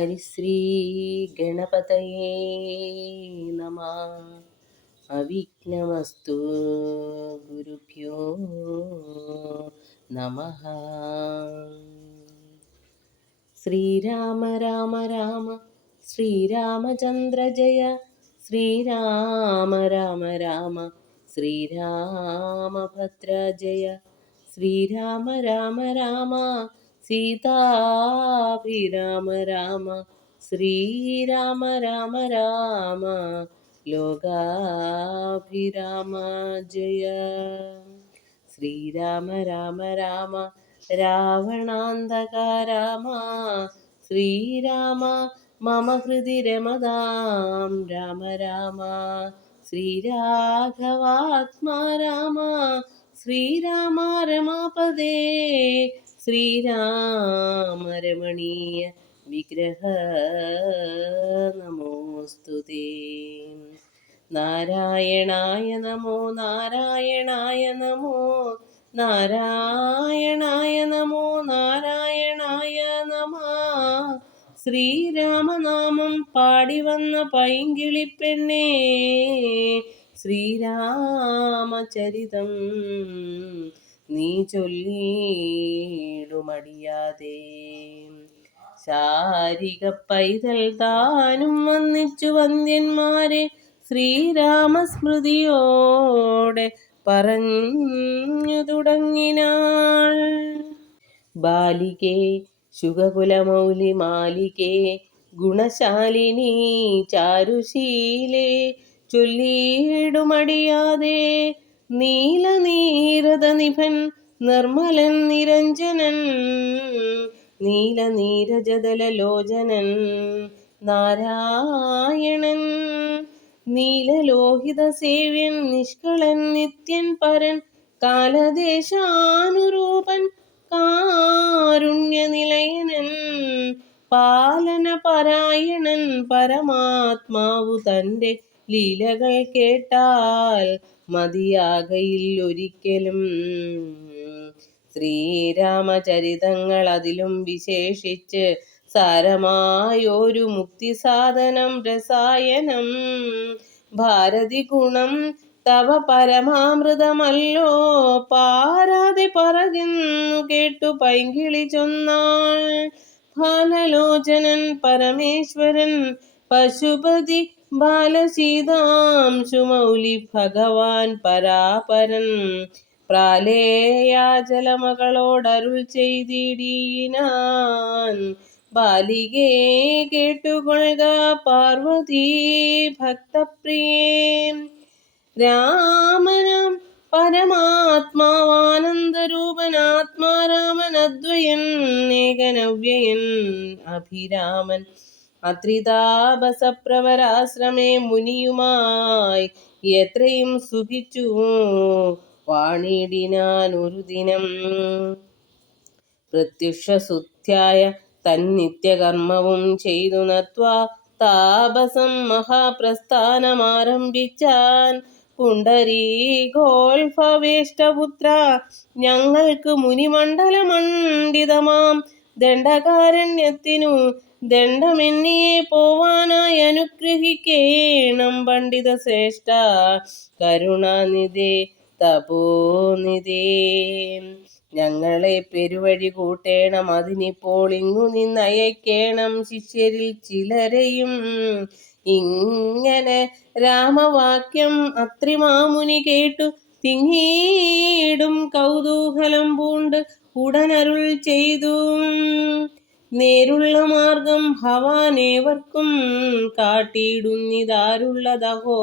ഹരിശ്രീ ഗണപതയേ നമഃ. അവിഘ്നമസ്തു ഗുരുഭ്യോ നമഃ. ശ്രീരാമ രാമ രാമ ശ്രീരാമചന്ദ്ര ജയ. ശ്രീരാമ രാമ രാമ ശ്രീരാമഭദ്ര ജയ. ശ്രീരാമ രാമ രാമ സീതാഭിരാമ രാമ. ശ്രീരാമ രാമ രാമ ലോകാഭിരാമ ജയ. ശ്രീരാമ രാമ രാമ രാവണാന്തക രാമ. ശ്രീരാമ മമ ഹൃദി രമതാം രാമ രാമ. ശ്രീരാഘവാത്മാ രാമ. ശ്രീരാമ രമാപദേ. ശ്രീരാമ രമണീയ വിഗ്രഹ നമോസ്തുതേ. നാരായണായ നമോ നാരായണായ നമോ നാരായണായ നമോ നാരായണായ നമഃ. ശ്രീരാമനാമം പാടിവന്ന പൈങ്കിളിപ്പെണ്ണേ, ശ്രീരാമചരിതം നീ ചൊല്ലിടുമടിയാതെ. ശാരിക പൈതൽ താനും വന്നിച്ചു വന്ദ്യന്മാരെ ശ്രീരാമസ്മൃതിയോടെ പറഞ്ഞു തുടങ്ങിനാൾ. ബാലികേ ശുഗകുലമൗലി മാലികേ ഗുണശാലിനി ചാരുശീലേ ചൊല്ലിടുമടിയാതെ. നീലനീരത നിഭൻ നിർമ്മലൻ നിരഞ്ജനൻ നീലനീരജദല ലോചനൻ നാരായണൻ. നീലലോഹിത സേവ്യൻ നിഷ്കളൻ നിത്യൻ പരൻ കാലദേശാനുരൂപൻ കാരുണ്യനിലയനൻ പാലനപരായണൻ പരമാത്മാവു തൻ്റെ ലീലകൾ കേട്ടാൽ മതിയാകയിൽ ഒരിക്കലും. ശ്രീരാമചരിതങ്ങൾ അതിലും വിശേഷിച്ച് സാരമായൊരു മുക്തിസാധനം രസായനം. ഭാരതി ഗുണം തവ പരമാമൃതമല്ലോ പാരാതെ പറകുന്നു കേട്ടു പൈങ്കിളി ചൊന്നാൾ. ബാലലോചനൻ പരമേശ്വരൻ പശുപതി ബാലസീതാംശുമൗലി ഭഗവാൻ പരാപരൻ പ്രാലേയാചലമകളോടരുൾ ചെയ്തിടിനാൻ. ബാലികേ കേട്ടുകൊള്ളുക പാർവതീ ഭക്തപ്രിയേ. രാമനാം പരമാത്മാവാനന്ദരൂപൻ ആത്മാരാമൻ അദ്വയൻ ഏകനവ്യയൻ അഭിരാമൻ അത്രിതാപസപ്രവരാശ്രമേ മുനിയുമായി എത്രയും സുഖിച്ചു വാണിടിനാൻ ഒരു ദിനം. പ്രത്യുഷസുത്യായ തന്നിത്യകർമ്മവും ചെയ്തു നത്വാ താപസം മഹാപ്രസ്ഥാനമാരംഭിച്ചാൻ. പുണ്ടരീകോത്ഭവേഷ്ടപുത്ര ഞങ്ങൾക്ക് മുനിമണ്ഡലമണ്ഡിതമാം ദണ്ഡകാരണ്യത്തിനു ദണ്ഡമെന്നിയെ പോവാനായി അനുഗ്രഹിക്കേണം പണ്ഡിത ശ്രേഷ്ഠ കരുണാനിധേ തപോനിധേ. ഞങ്ങളെ പെരുവഴി കൂട്ടേണം അതിനിപ്പോൾ ഇങ്ങു നിന്നയക്കേണം ശിഷ്യരിൽ ചിലരെയും. ഇങ്ങനെ രാമവാക്യം അത്രിമാമുനി കേട്ടു തിങ്ങീടും കൗതൂഹലം പൂണ്ട് ഉടനരുൾ ചെയ്തു. നേരുള്ള മാർഗം ഭവാനേവർക്കും കാട്ടിയിടുന്നിതാരുള്ളതഹോ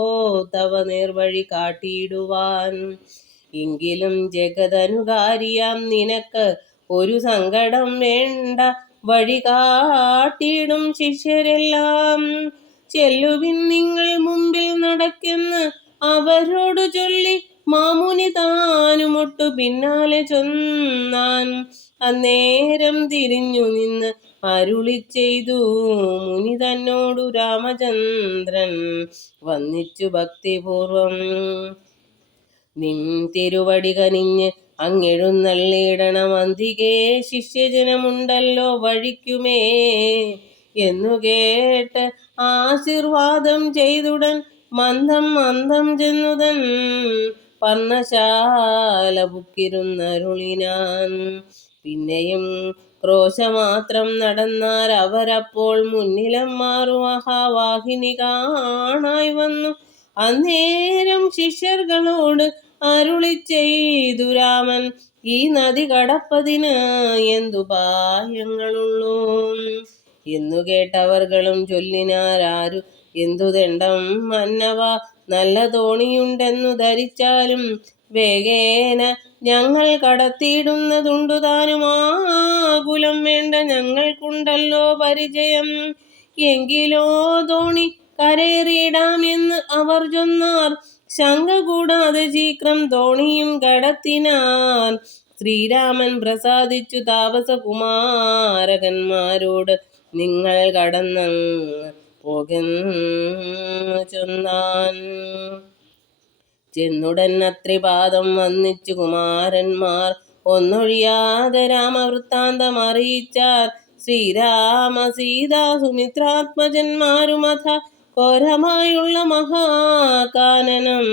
തവ നേർവഴി കാട്ടിയിടുവാൻ. എങ്കിലും ജഗദനുകാരിയാം നിനക്ക് ഒരു സങ്കടം വേണ്ട, വഴി കാട്ടിയിടും ശിഷ്യരെല്ലാം. ചെല്ലുവിൻ നിങ്ങൾ മുമ്പിൽ നടക്കെന്ന് അവരോടു ചൊല്ലി മാമുനി താനുമൊട്ടു പിന്നാലെ ചൊന്നാൻ. അന്നേരം തിരിഞ്ഞു നിന്ന് അരുളി ചെയ്തു മുനി തന്നോടു രാമചന്ദ്രൻ വന്നിച്ചു ഭക്തിപൂർവം. നിൻ തിരുവടി കനിഞ്ഞ് അങ്ങെഴുന്നള്ളിയിടണം അന്തികേ ശിഷ്യജനമുണ്ടല്ലോ വഴിക്കുമേ. എന്നു കേട്ട് ആശീർവാദം ചെയ്തുടൻ മന്ദം മന്ദം ചെന്നുതൻ പർണശാല ബുക്കിരുന്നരുളിനാൻ. പിന്നെയും ക്രോശമാത്രം നടന്നാർ അവരപ്പോൾ മുന്നിലമ്മാറു മഹാവാഹിനി കാണായി വന്നു. അന്നേരം ശിഷ്യർകളോട് അരുളി ചെയ്തു രാമൻ, ഈ നദി കടപ്പതിന് എന്തുപായങ്ങളുള്ളൂ എന്നു കേട്ടവർകളും ചൊല്ലിനാരാരു എന്തു ദണ്ഡം മന്നവ, നല്ല തോണിയുണ്ടെന്നു ധരിച്ചാലും വേഗേന ഞങ്ങൾ കടത്തിയിടുന്നതുണ്ടു താനും. ആകുലം വേണ്ട, ഞങ്ങൾക്കുണ്ടല്ലോ പരിചയം. എങ്കിലോ തോണി കരേറിയിടാം എന്ന് അവർ ചൊന്നാർ. ശങ്ക കൂടാതെ ശീഘ്രം തോണിയും കടത്തിനാൻ. ശ്രീരാമൻ പ്രസാദിച്ചു താപസകുമാരകന്മാരോട്, നിങ്ങൾ കടന്നങ്ങ് പോകെന്നു ചൊന്നാൻ. ചെന്നുടൻ അത്രിപാദം വന്നിച്ചു കുമാരന്മാർ ഒന്നൊഴിയാതെ രാമവൃത്താന്തം അറിയിച്ചാർ. ശ്രീരാമ സീതാ സുമിത്രാത്മജന്മാരുമഥ ഘോരമായുള്ള മഹാകാനനം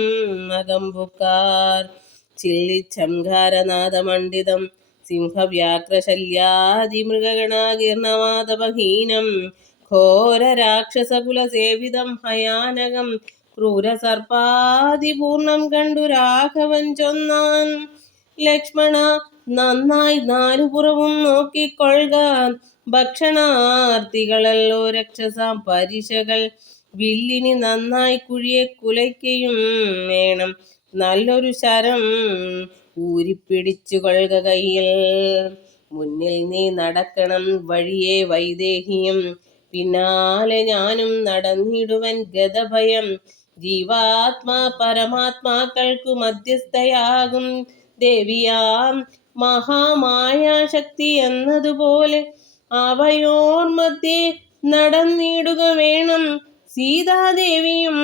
അകമ്പുക്കാർ. ചില്ലിച്ചംഘാരനാദമണ്ഡിതം സിംഹവ്യാഘ്രശല്യാദി മൃഗഗണാകീർണമാതപഹീനം ഘോര രാക്ഷസകുലസേവിതം ഭയാനകം ക്രൂരസർപ്പാദിപൂർണം കണ്ടു രാഘവൻ ചൊന്നാൻ, ലക്ഷ്മണ നന്നായി നാലുപുറവും നോക്കിക്കൊള്ളുക. ഭക്ഷണാർത്ഥികളല്ലോ രക്ഷസാം പരിശകൾ. വില്ലിനി നന്നായി കുഴിയെ കുലയ്ക്കയും വേണം. നല്ലൊരു ശരം ഊരിപ്പിടിച്ചു കൊള്ളുക കയ്യിൽ. മുന്നിൽ നീ നടക്കണം വഴിയെ വൈദേഹിയും, പിന്നാലെ ഞാനും നടന്നിടുവൻ ഗതഭയം. ജീവാത്മാ പരമാത്മാക്കൾക്കു മധ്യസ്ഥയാകും ദേവിയാം മഹാമായാശക്തി എന്നതുപോലെ അവയോർ മധ്യേ നടന്നിടുക വേണം സീതാദേവിയും.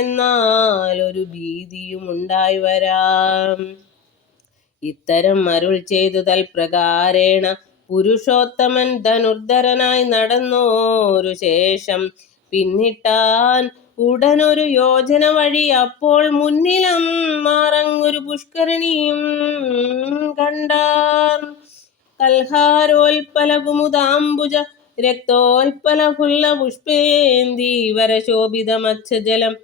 എന്നാൽ ഒരു ഭീതിയും ഉണ്ടായി വരാം. ഇത്തരം അരുൾ ചെയ്തു തൽപ്രകാരേണ പുരുഷോത്തമൻ ധനുർധരനായി നടന്നോരു ശേഷം പിന്നിട്ടാൻ ഉടനൊരു യോജന വഴി. അപ്പോൾ മുന്നിലും മാറങ്ങൊരു പുഷ്കരണിയും കണ്ടാർ. കൽഹാരോൽപല കുമുദാംബുജ രക്തോൽപല ഫുല്ല പുഷ്പേന്ദി വരശോഭിത മത്സ്യജലം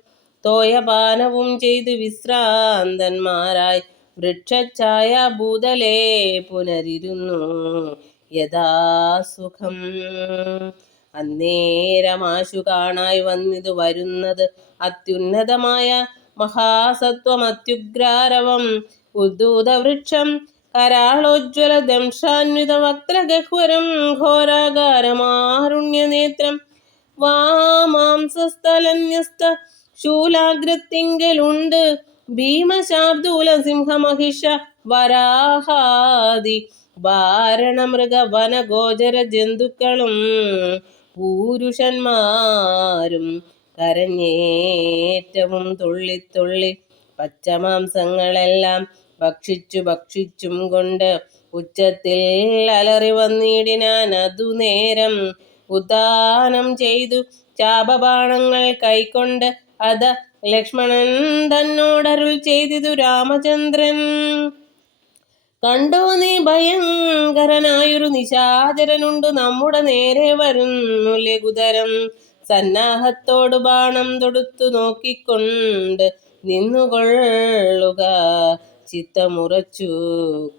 തോയപാനവും ചെയ്തു വിശ്രാന്തന്മാരായി വൃക്ഷഛായ ഭൂതലേ പുനരിരുന്നു യഥാസുഖം. അന്നേരമാശു കാണായി വന്നിതു വരുന്നത് അത്യുന്നതമായ മഹാസത്വമത്യുഗ്രാരവം ഉദ്ധൂതവൃക്ഷം കരാളോജ്വല ദംശാന്വിത വക്ത്രഗഹ്വരം ഘോരാകാരമാരുണ്യനേത്രം വാമാംസസ്ഥലന്യസ്ത ശൂലാഗ്രത്തിങ്കലുണ്ട് ഭീമശാർദൂല സിംഹമഹിഷ വരാഹാദി വാരണമൃഗ വനഗോചര ജന്തുക്കളും പൂരുഷന്മാരും കരഞ്ഞേറ്റവും തുള്ളിത്തുള്ളി പച്ചമാംസങ്ങളെല്ലാം ഭക്ഷിച്ചും കൊണ്ട് ഉച്ചത്തിൽ അലറി വന്നിടിനാൻ. അതു നേരം ഉദ്ധാനം ചെയ്തു ചാപബാണങ്ങൾ കൈക്കൊണ്ട് അത ലക്ഷ്മണൻ തന്നോടരുൾ ചെയ്തിതു രാമചന്ദ്രൻ, കണ്ടോ നീ ഭയങ്കരനായൊരു നിശാചരനുണ്ട് നമ്മുടെ നേരെ വരുന്നു ലഘുതരം സന്നാഹത്തോട് ബാണം തൊടുത്തു നോക്കിക്കൊണ്ട് നിന്നുകൊള്ളുക ചിത്തമുറച്ചു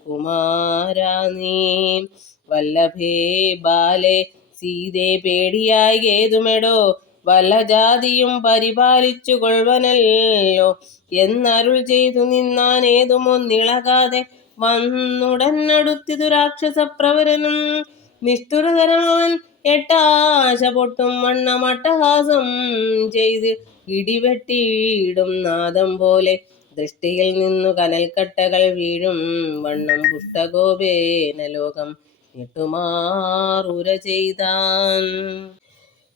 കുമാരാ നീ. വല്ലഭേ ബാലെ സീതേ പേടിയായി ഏതുമെടോ വല്ല ജാതിയും പരിപാലിച്ചു കൊള്ളുവനല്ലോ എന്നരുൾ ചെയ്തു നിന്നാൻ. ഏതുമൊന്നിളകാതെ വന്നുടൻ അടുത്തിതു രാക്ഷസപ്രവരനും നിഷ്ഠുരതരമവൻ എട്ടാശ പൊട്ടും വണ്ണം അട്ടഹാസം ചെയ്ത് ഇടിവെട്ടിയിടും നാദം പോലെ ദൃഷ്ടിയിൽ നിന്നു കനൽക്കട്ടകൾ വീഴും വണ്ണം പുഷ്ടഗോപേന ലോകം ഞെട്ടുമാറുര ചെയ്താൻ.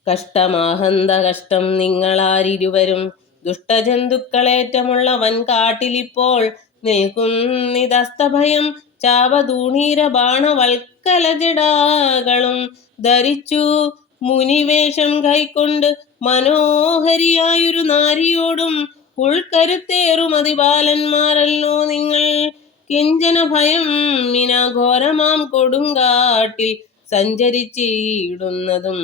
കഷ്ടമാഹന്ത കഷ്ടം നിങ്ങളാരിരുവരും ദുഷ്ടജന്തുക്കളേറ്റമുള്ള വൻകാട്ടിലിപ്പോൾ നിൽക്കുന്നിതസ്തഭയം ചാപതൂണീര ബാണവൽക്കല ജടാകളും ധരിച്ചു മുനിവേഷം കൈക്കൊണ്ട് മനോഹരിയായൊരു നാരിയോടും ഉൾക്കരുത്തേറും അതിബാലന്മാരല്ലോ നിങ്ങൾ. കിഞ്ചന ഭയം വിനാ ഘോരമാം കൊടുങ്കാട്ടിൽ സഞ്ചരിച്ചിടുന്നതും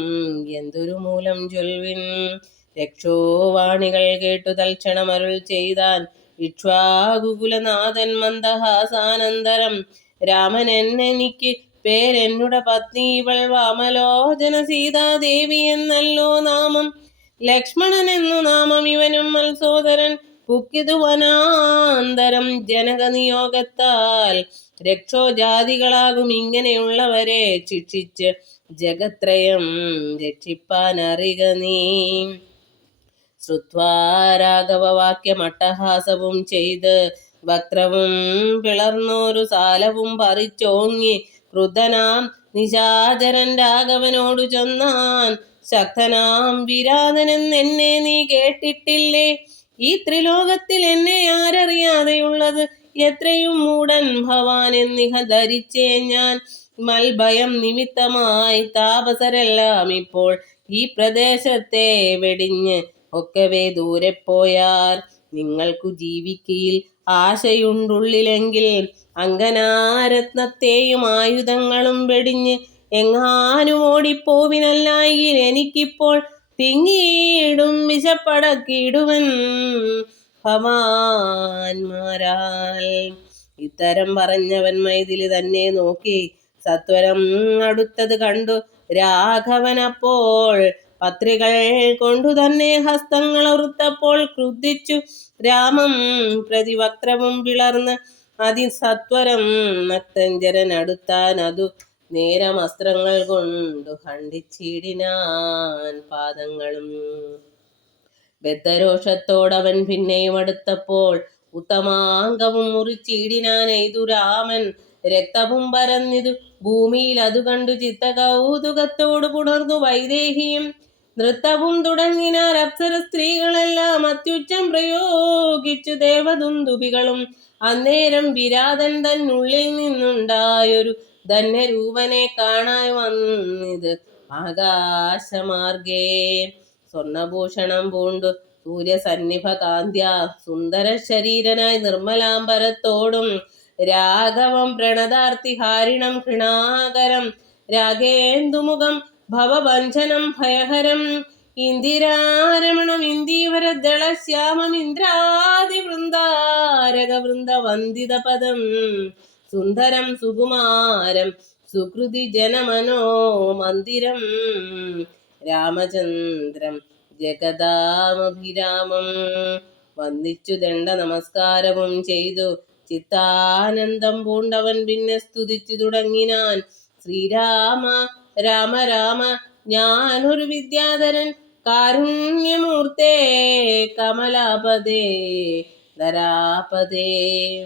എന്തൊരു മൂലം ചൊൽവിൻ. രക്ഷോവാണികൾ കേട്ടു തൽക്ഷണമരുൾ ചെയ്താൻ ഇക്ഷ്വാകുകുലനാഥൻ മന്ദഹാസാനന്തരം. രാമൻ എന്നെനിക്ക് പേരെന്നുടെ പത്നി ഇവൾ വാമലോചന സീതാദേവി എന്നല്ലോ നാമം. ലക്ഷ്മണൻ എന്നു നാമം ഇവനും മത്സോദരൻ. പുക്കിതു വനാന്തരം ജനക നിയോഗത്താൽ രക്ഷോജാതികളാകും ഇങ്ങനെയുള്ളവരെ ശിക്ഷിച്ച് ജഗത്രയം രക്ഷിപ്പാനറിക നീ. ശ്രുത്വാ രാഘവവാക്യമട്ടഹാസവും ചെയ്ത് വക്രവും പിളർന്നോരു സാലവും പറിച്ചോങ്ങി ക്രുദ്ധനാം നിശാചരൻ രാഘവനോടു ചൊന്നാൻ. ശക്തനാം വിരാതനെന്നെ നീ കേട്ടിട്ടില്ലേ? ഈ ത്രിലോകത്തിൽ എന്നെ ആരറിയാതെയുള്ളത്? എത്രയും മൂടൻ ഭവാൻ എന്നിഹ ധരിച്ചേ ഞാൻ. മൽഭയം നിമിത്തമായി താപസരെല്ലാം ഇപ്പോൾ ഈ പ്രദേശത്തെ വെടിഞ്ഞ് ഒക്കവേ ദൂരെ പോയാർ. നിങ്ങൾക്കു ജീവിക്കയിൽ ആശയുണ്ടുള്ളിലെങ്കിൽ അങ്കനാരത്നത്തെയും ആയുധങ്ങളും വെടിഞ്ഞ് എങ്ങാനും ഓടിപ്പോവിനല്ലായെങ്കിൽ എനിക്കിപ്പോൾ തിങ്ങിയിടും വിശപ്പടക്കിടുവൻ ഭവാന്മാരാൽ. ഇത്തരം പറഞ്ഞവൻ മൈഥിലി തന്നെ നോക്കി സത്വരം അടുത്തത് കണ്ടു രാഘവനപ്പോൾ. പത്രികൾ കൊണ്ടു തന്നെ ഹസ്തങ്ങൾ ഉറുത്തപ്പോൾ ക്രുദ്ധിച്ചു രാമം പ്രതിവക്രവും പിളർന്ന് അതിസത്വരം നക്തഞ്ചരൻ അടുത്താൻ. അതു നേരം അസ്ത്രങ്ങൾ കൊണ്ടു ഖണ്ഡിച്ചിടിനാൻ പാദങ്ങളും. ബദ്ധരോഷത്തോടവൻ പിന്നെയും അടുത്തപ്പോൾ ഉത്തമാംഗവും മുറിച്ചിടിനാൻ എയ്തു രാമൻ. രക്തവും പരന്നിതു ഭൂമിയിൽ അതു കണ്ടു ചിത്തകൗതുകത്തോടു പുണർന്നു വൈദേഹിയും. നൃത്തവും തുടങ്ങിനാർ അപ്സര സ്ത്രീകളെല്ലാം അത്യുച്ചം പ്രയോഗിച്ചു ദേവദുന്ദുഭികളും. അന്നേരം വിരാതൻ തന്നുള്ളിൽ നിന്നുണ്ടായൊരു ധന്യരൂപനെ കാണാൻ വന്നിത് ആകാശമാർഗേ. സ്വർണഭൂഷണം പൂണ്ടു സൂര്യസന്നിഭ കാന്ത്യ സുന്ദര ശരീരനായി നിർമ്മലാംബരത്തോടും രാഘവം പ്രണതാർത്തി ഹാരിണം കൃണാകരം രാഗേന്ദുമുഖം ഭവഭഞ്ജനം ഭയഹരം. ഇന്ദിരാരമണം ഇന്ദീവരദളശ്യാമം ഇന്ദ്രാദിവൃന്ദാരക വൃന്ദവന്ദിത പദം. സുന്ദരം സുകുമാരം സുകൃതി ജനമനോ മന്ദിരം. രാമചന്ദ്രം ജഗദാമഭിരാമം. വന്ദിച്ചു ദണ്ഡ നമസ്കാരവും ചെയ്തു ചിത്താനന്ദം പൂണ്ടവൻ പിന്നെ സ്തുതിച്ചു തുടങ്ങിനാൻ. ശ്രീരാമ രാമ രാമ ഞാനൊരു വിദ്യാധരൻ കാരുണ്യമൂർത്തേ കമലാപദേ ധരാപദേ.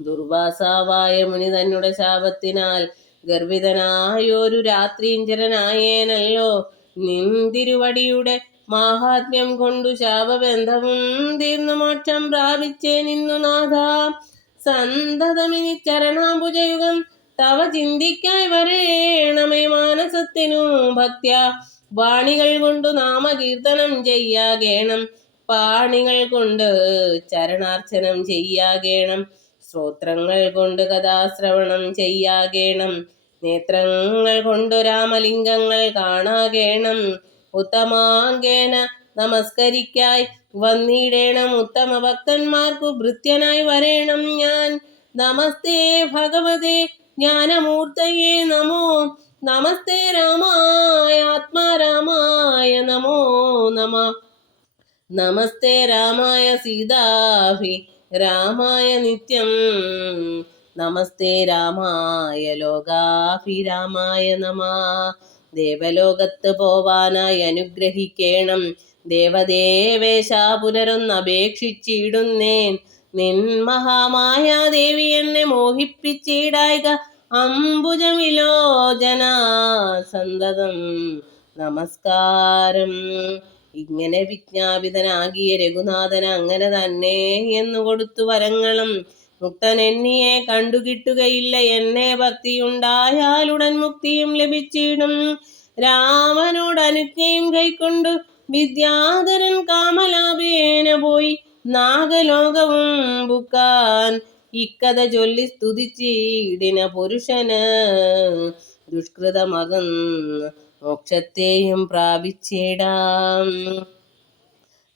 ദുർവാസാവായ മുനി തന്നെ ശാപത്തിനാൽ ഗർഭിതനായൊരു രാത്രീഞ്ചരനായേനല്ലോ. നിന്തിരുവടിയുടെ മാഹാത്മ്യം കൊണ്ടു ശാപബന്ധവും തീർന്നു മോക്ഷം പ്രാപിച്ചേ നിന്നു നാഥ. സന്തതമിനി ചരണാംബുജയുഗം തവ ചിന്തിക്കായി വരേണമേ മാനസത്തിനു ഭക്ത്യ. വാണികൾ കൊണ്ടു നാമകീർത്തനം ചെയ്യാകേണം, പാണികൾ കൊണ്ട് ചരണാർച്ചനം ചെയ്യാകേണം, ശ്രോത്രങ്ങൾ കൊണ്ട് കഥാശ്രവണം ചെയ്യാകേണം, നേത്രങ്ങൾ കൊണ്ടു രാമലിംഗങ്ങൾ കാണാകേണം. ഉത്തമാംഗേന നമസ്കരിക്കായി വന്നിടേണം, ഉത്തമ ഭക്തന്മാർക്കു ഭൃത്യനായി വരേണം ഞാൻ. നമസ്തേ ഭഗവതേ ജ്ഞാനമൂർത്തയേ നമോ നമസ്തേ രാമായ ആത്മാരാമായ നമോ നമ. നമസ്തേ രാമായ സീതാഭി രാമായ നിത്യം. നമസ്തേ രാമായ ലോകാഭിരാമായ നമ. ദേവലോകത്ത് പോവാനായി അനുഗ്രഹിക്കേണം ദേവദേവേശ. പുനരൊന്നപേക്ഷിച്ചിടുന്നേൻ നിൻ മഹാമായാദേവി എന്നെ മോഹിപ്പിച്ചിടായിക അംബുജവിലോചന സന്തതം നമസ്കാരം. ഇങ്ങനെ വിജ്ഞാപിതനാകിയ രഘുനാഥൻ അങ്ങനെ തന്നെ എന്നു കൊടുത്തു വരങ്ങളും. മുക്തൻ എന്നിയെ കണ്ടുകിട്ടുകയില്ല, എന്നെ ഭക്തിയുണ്ടായാലുടൻ മുക്തിയും ലഭിച്ചിടും. രാമനോട് അനുജ്ഞയും കൈക്കൊണ്ടു വിദ്യാധരൻ കാമലാഭേന പോയി നാഗലോകവും ബുക്കാൻ. ഇക്കഥ ചൊല്ലി സ്തുതിച്ചിടിന പുരുഷന് ദുഷ്കൃതമകന്ന് മോക്ഷത്തെയും പ്രാപിച്ചിടാം.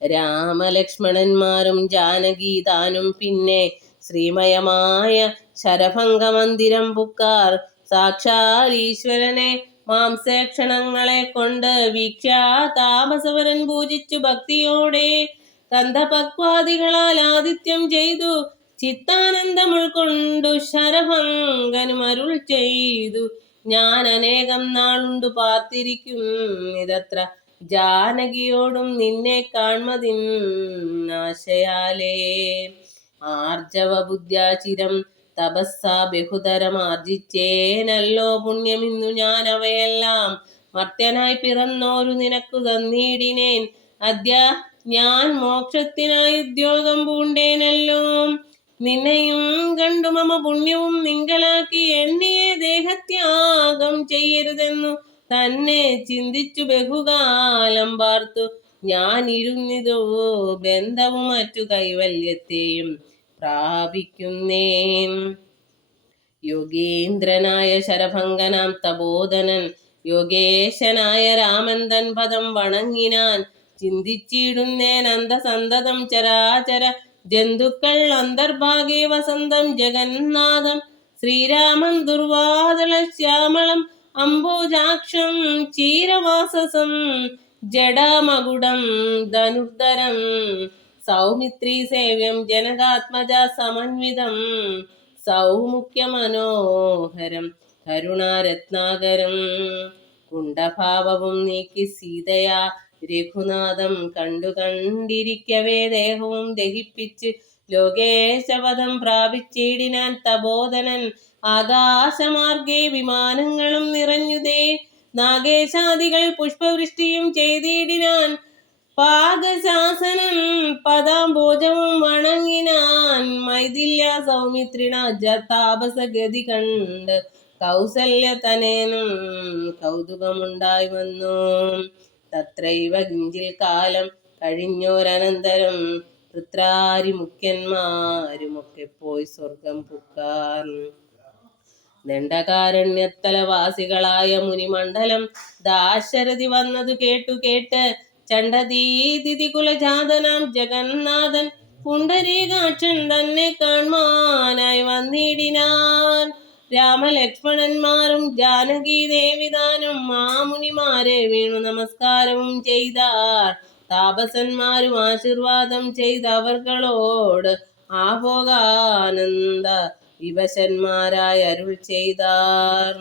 രാമലക്ഷ്മണന്മാരും ജാനകി താനും പിന്നെ ശ്രീമയമായ ശരഭംഗമന്ദിരം പുക്കാർ. സാക്ഷാൽ ഈശ്വരനെ മാംസേക്ഷണങ്ങളെ കൊണ്ട് വീക്ഷ്യാ താപസവരൻ പൂജിച്ചു ഭക്തിയോടെ കന്ധപക്വാദികളാൽ ആദിത്യം ചെയ്തു ചിത്താനന്ദം ഉൾക്കൊണ്ടു ശരഭംഗനും അരുൾ ചെയ്തു. ഞാൻ അനേകം നാളുണ്ടു പാർത്തിരിക്കും ഇതത്ര ജാനകിയോടും നിന്നെ കാൺമതിന്നാശയാലേ. ആർജവ ബുദ്ധ്യാചിരം തപസ്സാ ബഹുതരം ആർജിച്ചേനല്ലോ പുണ്യമിന്നു ഞാൻ അവയെല്ലാം മർത്യനായി പിറന്നോരു നിനക്കു തന്നിടിനേൻ. അദ്യ ഞാൻ മോക്ഷത്തിനായി ഉദ്യോഗം പൂണ്ടേനല്ലോ. നിന്നെയും കണ്ടു മമ പുണ്യവും നിങ്കലാക്കി എണ്ണിയെ ദേഹത്യാഗം ചെയ്യരുതെന്നു തന്നെ ചിന്തിച്ചു ബഹുകാലം പാർത്തു ഞാൻ ഇരുന്നിതോ ബന്ധവും മറ്റു കൈവല്യത്തെയും പ്രാപിക്കുന്നേൻ. യോഗീന്ദ്രനായ ശരഭംഗനാം തപോധനൻ യോഗേശനായ രാമൻ തൻ പദം വണങ്ങിനാൻ. ചിന്തിച്ചിടുന്നേൻ അന്തസന്തതം ചരാചര ജന്തുക്കൾ അന്തർഭാഗേ വസന്തം ജഗന്നാഥം ശ്രീരാമം ദുർവാദള ശ്യാമളം അംബോജാക്ഷം ചീരവാസസം ജഡമകുടം ധനുർധരം സൗമിത്രീ സേവ്യം ജനകാത്മജ സമന്വിതം സൗമുഖ്യമനോഹരം കരുണാരത്നാകരം. കുണ്ഠഭാവവും നീക്കി സീതയാ രഘുനാഥം കണ്ടിരിക്കവേ ദേഹവും ദഹിപ്പിച്ച് ലോകേശപദം പ്രാപിച്ചിടിനാൻ തപോധനൻ. ആകാശമാർഗേ വിമാനങ്ങളും നിറഞ്ഞുതേ നാഗേശാദികൾ പുഷ്പവൃഷ്ടിയും ചെയ്തിടിനാൻ. പാകശാസനം പദാംബോജവും വണങ്ങിനാൻ. മൈഥില്യ സൗമിത്രിണ താപസഗതി കണ്ട് കൗസല്യതനേനും കൗതുകമുണ്ടായി വന്നു. തത്രൈവ കിഞ്ചിൽ കാലം കഴിഞ്ഞോരനന്തരം വൃത്രാരി മുഖ്യന്മാരുമൊക്കെ പോയി സ്വർഗം പുക്കാർ. ദണ്ഡകാരണ്യത്തലവാസികളായ മുനിമണ്ഡലം ദാശരഥി വന്നതു കേട്ട് ചണ്ഡദീതി കുലജാതനാം ജഗന്നാഥൻ പുണ്ടരീകാക്ഷൻ തന്നെ കാൺമാനായി വന്നിടിനാൻ. രാമലക്ഷ്മണന്മാരും ജാനകി ദേവിതാനും മാമുനിമാരെ വീണു നമസ്കാരവും ചെയ്താർ. താപസന്മാരും ആശീർവാദം ചെയ്തവർകളോട് ആഭോഗാനന്ദ വിവശന്മാരായി അരുൾ ചെയ്താർ.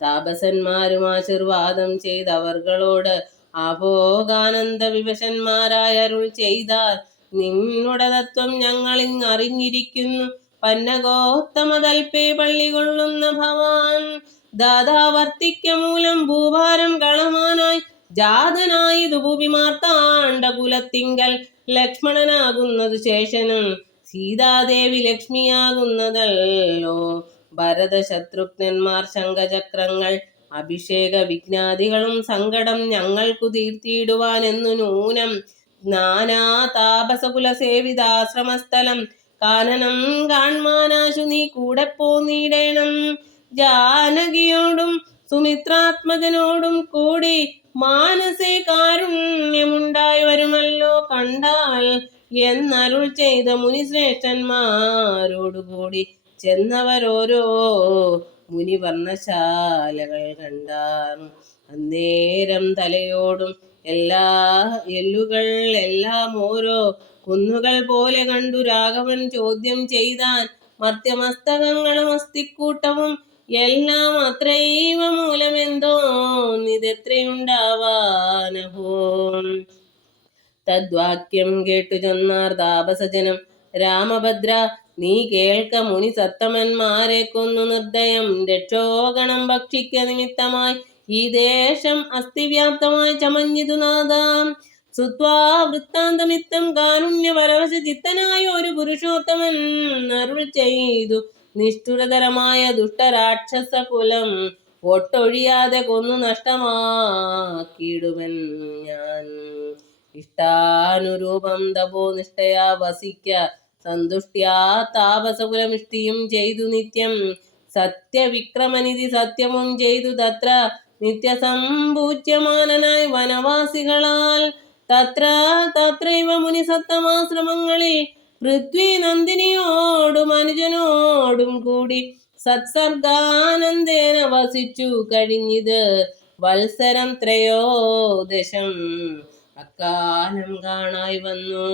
താപസന്മാരും ആശീർവാദം ചെയ്തവർകളോട് ആഭോഗാനന്ദ വിവശന്മാരായി അരുൾ ചെയ്താർ. നിന്നുടെ തത്വം ഞങ്ങളിങ് അറിഞ്ഞിരിക്കുന്നു. പന്നഗോത്തമതൽപേ പള്ളി കൊള്ളുന്ന ഭവാൻ ദാതാവർത്തിക്ക മൂലം ഭൂഭാരം കളമാനായി ജാതനായതു ഭൂമിമാർത്താണ്ഡ കുലത്തിങ്കൽ ലക്ഷ്മണനാകുന്നതു ശേഷനും സീതാദേവി ലക്ഷ്മിയാകുന്നതല്ലോ. ഭരത ശത്രുഘ്നന്മാർ ശംഖചക്രങ്ങൾ അഭിഷേക വിഘ്നാദികളും സങ്കടം ഞങ്ങൾക്കു തീർത്തിയിടുവാനെന്നു നൂനം നാനാ താപസകുല സേവിതാശ്രമസ്ഥലം കാനനം കാൺമാനാശു നീ കൂടെ പോന്നിടേണം. ജാനകിയോടും സുമിത്രാത്മജനോടും കൂടി മാനസേ കാരുണ്യമുണ്ടായി വരുമല്ലോ കണ്ടാൽ എന്നരുൾ ചെയ്ത മുനിശ്രേഷ്ഠന്മാരോടുകൂടി ചെന്നവരോരോ മുനിവർണ്ണശാലകൾ കണ്ടാർ. അന്നേരം തലയോടും എല്ലാ എല്ലുകൾ എല്ലാം ഓരോ കുന്നുകൾ പോലെ കണ്ടു രാഘവൻ ചോദ്യം ചെയ്താൻ. മർത്യമസ്തകങ്ങളും അസ്ഥിക്കൂട്ടവും എല്ലാം അത്രൈവ മൂലമെന്തോ നിതെത്രയുണ്ടാവാനഹോ. തദ്വാക്യം കേട്ടു ചൊന്നാർ താപസജനം. രാമഭദ്ര നീ കേൾക്ക, മുനി സത്തമന്മാരെ കൊന്നു നിർദ്ദയം രക്ഷോഗണം ഭക്ഷിക്ക നിമിത്തമായി ഈ ദേശം അസ്ഥിവ്യാപ്തമായി ചമഞ്ഞിതു നാദാം. സുത്വാ വൃത്താന്തമിത്തം കാരുണ്യ പരവശ ചിത്തനായ ഒരു പുരുഷോത്തമൻ അരുൾ ചെയ്തു. നിഷ്ഠുരതരമായ ദുഷ്ടരാക്ഷസ കുലം ഒട്ടൊഴിയാതെ കൊന്നു നഷ്ടമാക്കിയിടുവൻ ഞാൻ. ഇഷ്ടാനുരൂപം തപോനിഷ്ഠയാ വസിക്ക സന്തുഷ്ട്യാ താപസകുലമിഷ്ടിയും ചെയ്തു നിത്യം. സത്യവിക്രമനിധി സത്യവും ചെയ്തു തത്ര നിത്യസമ്പൂജ്യമാനനായി വനവാസികളാൽ. തത്രൈവ മുനിസത്തമാശ്രമങ്ങളിൽ പൃഥ്വി നന്ദിനിയോടും അനുജനോടും കൂടി സത്സർഗാനന്ദേന വസിച്ചു കഴിഞ്ഞിത് വത്സരം ത്രയോദശം. അക്കാലം കാണായി വന്നു.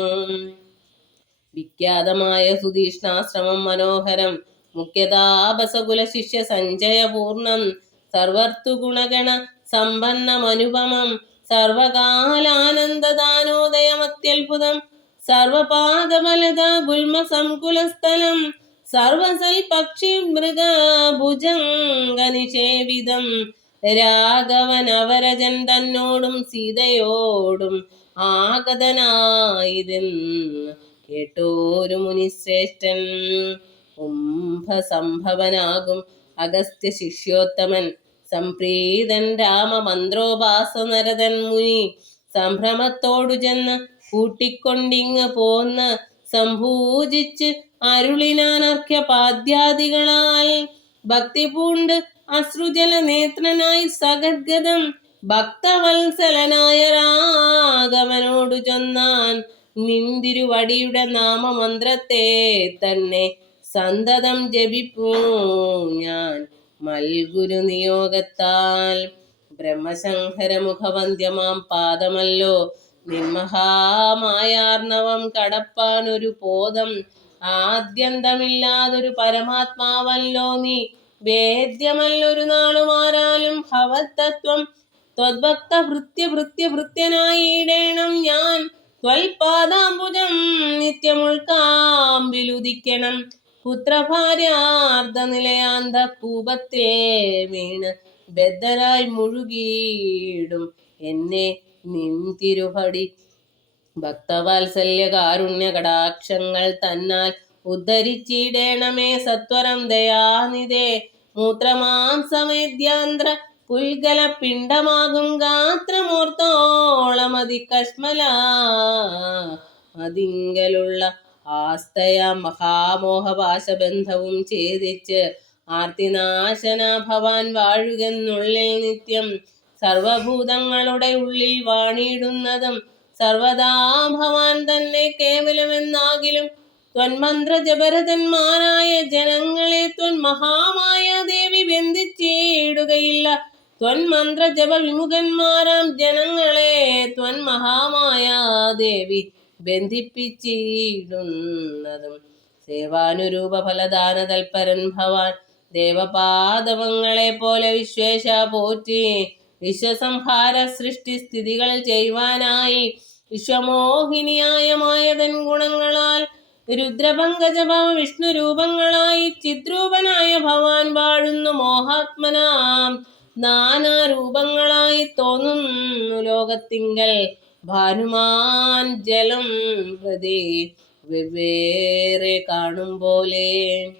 വിഖ്യാതമായ സുതീഷ്ണാശ്രമം മനോഹരം, മുഖ്യതാപസകുല ശിഷ്യ സഞ്ചയപൂർണം, സർവർത്തുഗുണഗണ സമ്പന്നമനുപമം, സർവകാലാനന്ദദാനോദയമത്യത്ഭുതം, സർവപാദബലതാ ഗുൽമസംകുലസ്ഥലം, സർവസൽപക്ഷി മൃഗഭുജംഗനിഷേവിതം. രാഘവനവരജൻ തന്നോടും സീതയോടും ആഗതനായിതെന്ന് കേട്ടോരു മുനിശ്രേഷ്ഠൻ. കുംഭസംഭവനാകും അഗസ്ത്യ ശിഷ്യോത്തമൻ, സംപ്രീതൻ രാമമന്ത്രോപാസനരതൻ മുനി, സംഭ്രമത്തോടു ചെന്ന് കൂട്ടിക്കൊണ്ടിങ് പോന്ന് സംഭൂജിച്ച് അരുളിനാനർഘ്യപാദ്യാദികളാൽ. ഭക്തി പൂണ്ട് അശ്രുജല നേത്രനായി സഗദ്ഗതം ഭക്തവത്സലനായ രാഘവനോടു ചൊന്നാൻ, നിന്തിരുവടിയുടെ നാമമന്ത്രത്തെ തന്നെ സന്തതം ജപിപ്പൂ ഞാൻ മൽഗുരു നിയോഗത്താൽ. ബ്രഹ്മശങ്കരമുഖവന്ദ്യമാം പാദമല്ലോ നിന്മഹാമായാർണവം കടപ്പാനൊരു പോദം. ആദ്യന്തമില്ലാതൊരു പരമാത്മാവല്ലോ നീ, വേദ്യമല്ലൊരു നാളുമാരാലും ഭവത്തത്വം. ത്വദ്ഭക്തഭൃത്യഭൃത്യഭൃത്യനായിടേണം ഞാൻ, ത്വൽപാദാംബുജം നിത്യമുൾക്കാമ്പിലുദിക്കണം. പുത്രഭാര്യാർദ്ധനിലയാന്ത കൂപത്തിൽ വീണ് ബദ്ധനായി മുഴുകിയിടും എന്നെ നിൻ തിരുപടി. ഭക്തവാത്സല്യ കാരുണ്യ കടാക്ഷങ്ങൾ തന്നാൽ ഉദ്ധരിച്ചിടേണമേ സത്വരം ദയാനിധേ. മൂത്രമാംസമേദ്യാന്ധ്ര പുൽഗല പിണ്ഡമാകും ഗാത്രമോർത്തോളമതികശ്മല അതിങ്കലുള്ള ആസ്തയാ മഹാമോഹപാശബന്ധവും ഛേദിച്ച് ആർത്തിനാശന ഭവാൻ വാഴുകെന്നുള്ളിൽ നിത്യം. സർവഭൂതങ്ങളുടെ ഉള്ളിൽ വാണിടുന്നതും സർവദാ ഭവാൻ തന്നെ കേവലമെന്നാകിലും, ത്വന്മന്ത്രജപരതന്മാരായ ജനങ്ങളെ ത്വന്മഹാമായ ദേവി ബന്ധിച്ചിടുകയില്ല. ത്വന്മന്ത്രജപ വിമുഖന്മാരാം ജനങ്ങളെ ത്വന്മഹാമായ ദേവി ബന്ധിപ്പിച്ചിടുന്നതും. സേവാനുരൂപ ഫലദാന തൽപരൻ ഭവാൻ, ദേവപാദവങ്ങളെ പോലെ വിശ്വേശ പോറ്റി. വിശ്വസംഹാര സൃഷ്ടി സ്ഥിതികൾ ചെയ്യുവാനായി വിശ്വമോഹിനിയായ മായതൻ ഗുണങ്ങളാൽ രുദ്രപങ്കജഭവ വിഷ്ണു രൂപങ്ങളായി ചിദ്രൂപനായ ഭവാൻ വാഴുന്നു മോഹാത്മനാം. നാനാരൂപങ്ങളായി തോന്നുന്നു ലോകത്തിങ്കൽ ഭാനുമാൻ ജലം പ്രതി വെവ്വേറെ കാണും പോലെ.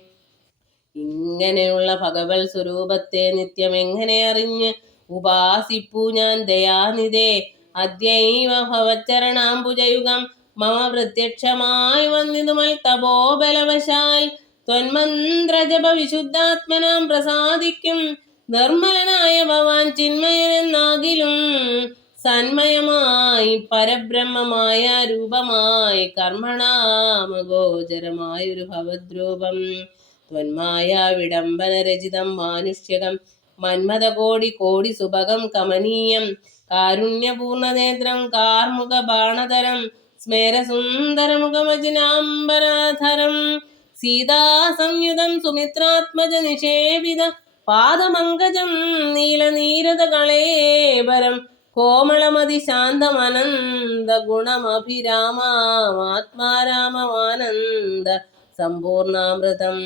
ഇങ്ങനെയുള്ള ഭഗവത് സ്വരൂപത്തെ നിത്യം എങ്ങനെ അറിഞ്ഞ് ഉപാസിപ്പൂ ഞാൻ ദയാനിധേ. അദ്യൈവ ഭവച്ചരണാംബുജയുഗം മമ പ്രത്യക്ഷമായി വന്നിതുമൽ തപോബലവശാൽ. ത്വന്മന്ത്രജപ വിശുദ്ധാത്മനാം പ്രസാദിക്കും നിർമ്മലനായ ഭവാൻ ചിന്മയനെന്നാകിലും, സന്മയമായി പരബ്രഹ്മമായ രൂപമായി കർമ്മണാമഗോചരമായൊരു ഭവദ്രൂപം. ത്വന്മായ വിഡംബനരചിതം മാനുഷ്യകം മന്മഥകോടി കോടി സുഭഗം കമനീയം. കാരുണ്യപൂർണനേത്രം കാർമുക ബാണധരം സ്മേരസുന്ദരമുഖമജിനാംബരധരം. സീതാസംയുതം സുമിത്രാത്മജ നിഷേവിത പാദമങ്കജം നീലനീരദകളേബരം. കോമളമതി ശാന്തമനന്ത ഗുണമഭിരാമാത്മാരാമമാനന്ദ സമ്പൂർണാമൃതം.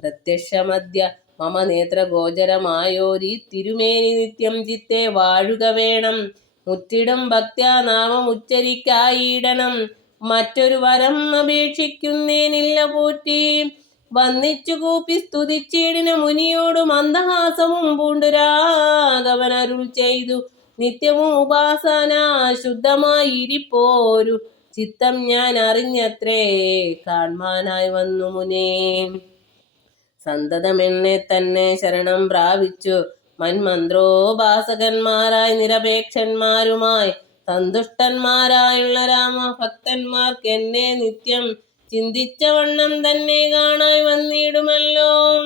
പ്രത്യക്ഷമദ്യ മമ നേത്രഗോചരമായോരീ തിരുമേനി നിത്യം ചിത്തെ വാഴുക വേണം. മുറ്റിടും ഭക്ത്യാ നാമമുച്ചരിക്കായിടണം. മറ്റൊരു വരം അപേക്ഷിക്കുന്നേനില്ല പോറ്റി. വന്നിച്ചു കൂപ്പി സ്തുതിച്ചിടിന് മുനിയോടും മന്ദഹാസവും പൂണ്ടുരാഘവനരുൾ ചെയ്തു. നിത്യവും ഉപാസന ശുദ്ധമായിരിപ്പോരു ചിത്തം ഞാൻ അറിഞ്ഞത്രേ കാൺമാനായി വന്നു മുനേ. സന്തതമെന്നെ തന്നെ ശരണം പ്രാപിച്ചു മന്മന്ത്രോപാസകന്മാരായി നിരപേക്ഷന്മാരുമായി സന്തുഷ്ടന്മാരായുള്ള രാമഭക്തന്മാർക്ക് എന്നെ നിത്യം ചിന്തിച്ച വണ്ണം തന്നെ കാണായി വന്നിടുമല്ലോ.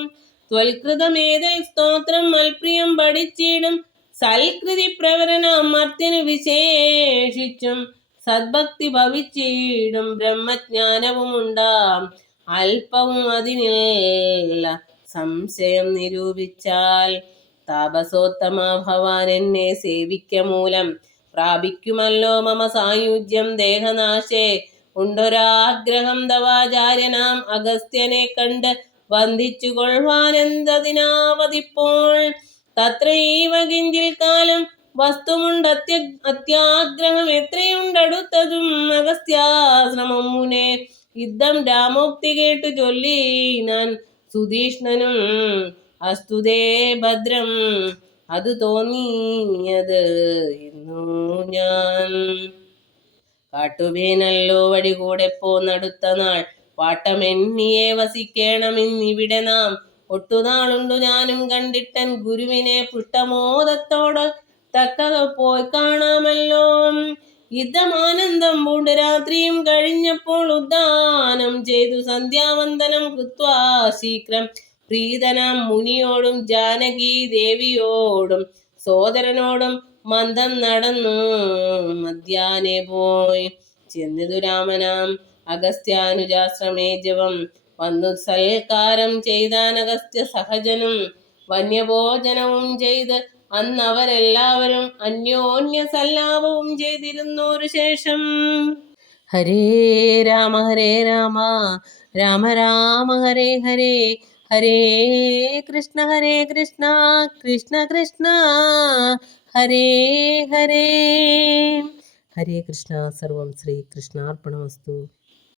ത്വൽകൃതമേതൽ സ്തോത്രം മൽപ്രിയം പഠിച്ചിടും സൽകൃതി പ്രവരനാം മർത്യനു വിശേഷിച്ചും സദ്ഭക്തി ഭവിച്ചിടും ബ്രഹ്മജ്ഞാനവും ഉണ്ടാം അല്പവും അതിനില്ല സംശയം നിരൂപിച്ചാൽ. താപസോത്തമ ഭവാൻ എന്നെ സേവിക്ക മൂലം പ്രാപിക്കുമല്ലോ മമ സായുജ്യം ദേഹനാശേ. ഉണ്ടൊരാഗ്രഹം തവാചാര്യനാം അഗസ്ത്യനെ കണ്ട് വന്ദിച്ചു കൊള്ളുവാനെന്തതിനാവതിപ്പോൾ. തത്രൈവ കിഞ്ചിൽ കാലം വസ്തുമുണ്ട് അത്യാഗ്രഹം എത്രയുണ്ടടുത്തതും അഗസ്ത്യാശ്രമം മുനേ. യുദ്ധം രാമോക്തി കേട്ടു ചൊല്ലിനാൻ സുധീഷ്ണനും അസ്തുതേ ഭദ്രം അതു തോന്നിയത് എന്നു ഞാൻ. കാട്ടുവേനല്ലോ വഴി കൂടെ പോന്നടുത്ത നാൾ വാട്ടമെന്നിയെ വസിക്കേണമെന്നിവിടെ നാം. ഒട്ടുനാളുണ്ടു ഞാനും കണ്ടിട്ടൻ ഗുരുവിനെ പുഷ്ടമോദത്തോട് തക്ക പോയി കാണാമല്ലോ. യുദ്ധമാനന്ദം പൂണ്ട് രാത്രിയും കഴിഞ്ഞപ്പോൾ ഉദ്ദാനം ചെയ്തു സന്ധ്യാവന്ദനം കൃത്വാ ശീഘ്രം പ്രീതനാം മുനിയോടും ജാനകി ദേവിയോടും സോദരനോടും മന്ദം നടന്നു മധ്യാനെ പോയി ചെന്നിതു രാമനാം അഗസ്ത്യാനുജാശ്രമേ ജപം വന്നു സൽക്കാരം ചെയ്താൻ അഗസ്ത്യ സഹജനും വന്യഭോജനവും ചെയ്ത് അന്നവരെല്ലാവരും അന്യോന്യ സല്ലാപവും ചെയ്തിരുന്നോരു ശേഷം. ഹരേ രാമ രാമ രാമ ഹരേ ഹരേ, ഹരേ കൃഷ്ണ കൃഷ്ണ കൃഷ്ണ ഹരേ ഹരേ. ഹരേ കൃഷ്ണ. സർവം ശ്രീ കൃഷ്ണാർപ്പണമസ്തു.